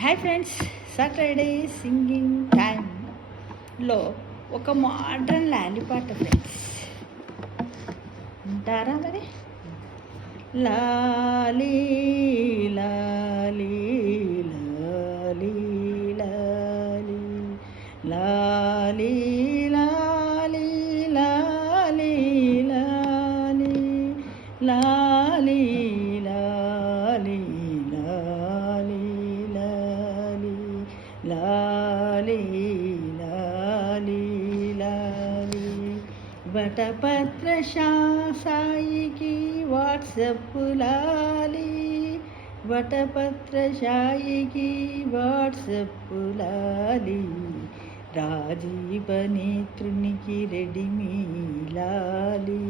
Hi friends, Saturday singing టైంలో ఒక modern లాలి పాట ఫ్రెండ్స్, ఉంటారా మరి? లాలి లాలి లాలి లాలి లాలి లాలి లాలి లాలి లాలి లాలి లాలి లాలి లాలి లాలి వటపత్ర సాయికి వాట్సప్ లాలి, వటపత్ర సాయికి వాట్సప్ లాలి, రాజీవ నేత్రునికి రెడిమీ లాలి,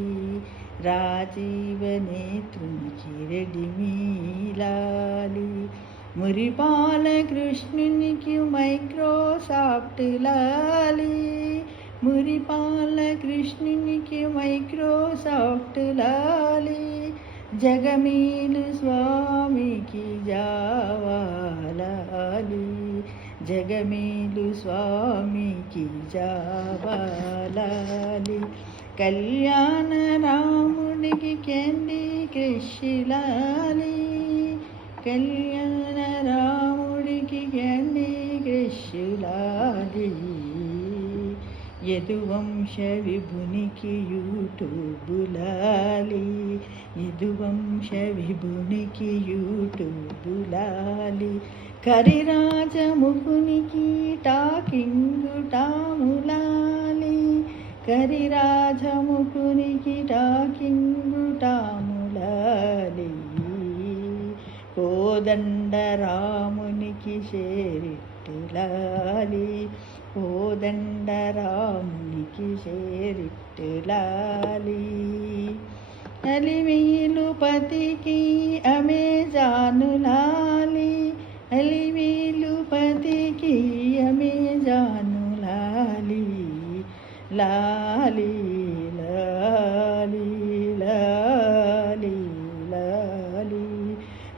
రాజీవ నేత్రునికి రెడిమీ లాలి, మురిపాల కృష్ణునికి మైక్రోసాఫ్ట్ లాలి, మురిపాల కృష్ణునికి మైక్రోసాఫ్ట్ లాలి, జగమేలు స్వామికి జావా లాలి, జగమేలు స్వామికి జావా లాలి, కళ్యాణ రాముడికి క్యాండీ క్రష్ లాలి, కళ్యాణ రాముడికి క్యాండీ క్రష్ లాలి, యదువంశ విభునికి యూట్యూబ్ లాలి, యదువంశ విభునికి యూట్యూబ్ లాలి, కరిరాజముఖునికి టాకింగ్ టాము లాలి, కరిరాజముఖునికి టాకింగ్ టాము లాలి, కోదండ రామునికి షేరిట్టు లాలి, కోదండ రామునికి షేరిట్టు లాలి, అలివేలు పతికి అమెజాను లాలి, అలివేలు పతికి అమెజాను లాలి, లాలి లాలి లాలి లాలి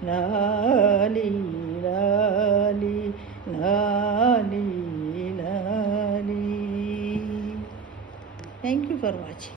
లాలి.